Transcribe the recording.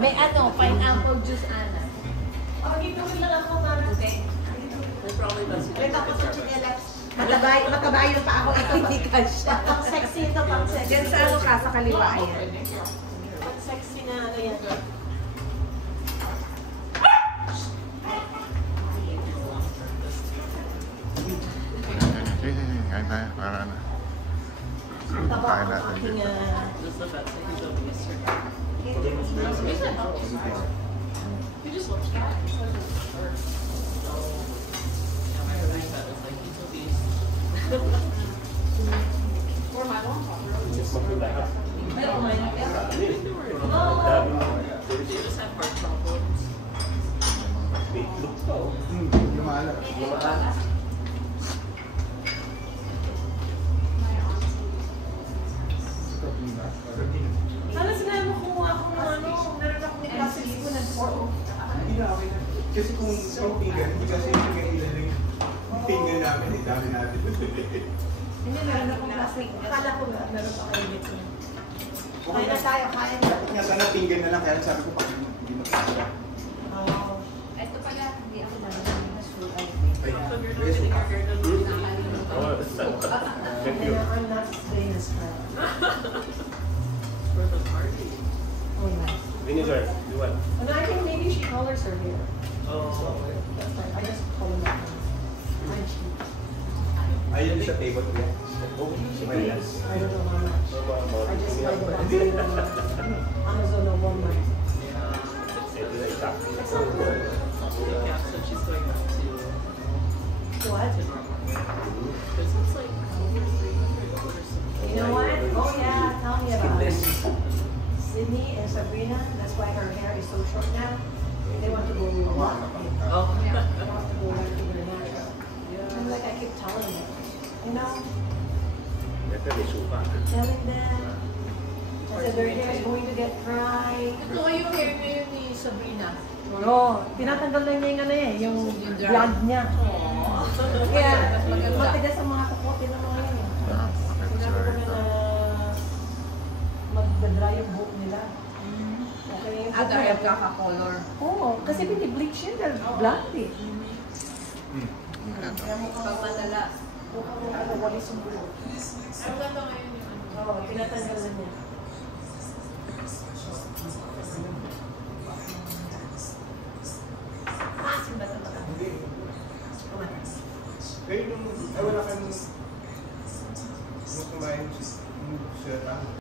May ano, pineapple juice, Ana. Oh, dito lang ako, mama. Okay. Wait ako sa chinelas. Matabay yung pa ako. Ito hindi ka siya. Pang sexy ito, pang sexy. Diyan sa ano ka, sa kaliwa yan. Pang sexy na ano yan. Kain tayo, para na. Taba Kain ang natin aking... dito. You just watch that. Or my mom taught her. Pero man, They just have heart problems. Lumaala. Sana sila mo kumuha akong ano, meron akong classic spoon and fork. Hindi na okay na. Kasi kung yung finger, hindi kasi yung kailan yung finger namin, eh, dami natin. Hindi, meron akong classic. Akala ko meron pa kayo dito. Kain na tayo, kain na. Nga sana finger na lang, kaya sabi ko pag hindi magkakala. Oo. ito pala, hindi ako nalaman na school ay. Ay, So you're may doing suka. your garden. Kaya I'm not Venus girl. For the party. Oh, nice. Vinegar, do what? And I think maybe she colors her hair. Oh. That's fine. I just color my hair. My cheek. Ayun sa table ko yan. Si Marias. I don't know how much. I just buy them on Amazon or Walmart. That's not good. Yeah, so she's going back to What? normal. Because it's like over 300 or something. You know what? Oh yeah, tell me about it. Sydney and Sabrina, that's why her hair is so short now. They want to go long. Oh. They want to go back to their natural. And like I keep telling them, you know, Ito may suka. telling them that their hair is going to get dry. Ito yung hair ngayon ni Sabrina. No, tinatanggal na niya yung ano eh, yung blonde niya. Kaya, matigas ang mga kuko, tinanong yun eh. Sinabi ko na mag-dry yung buhok nila. Okay, yung Ah, dahil kaka-color. Oo, kasi binibleach yun dahil blonde eh. Kaya Pag madala. mukhang ano, walis yung buhok. Ang ganda ngayon yung ano. Oo, tinatanggal na niya. Asin ba talaga? Hindi. Come on. Kayo nung, ay wala kang nung kumain si Sir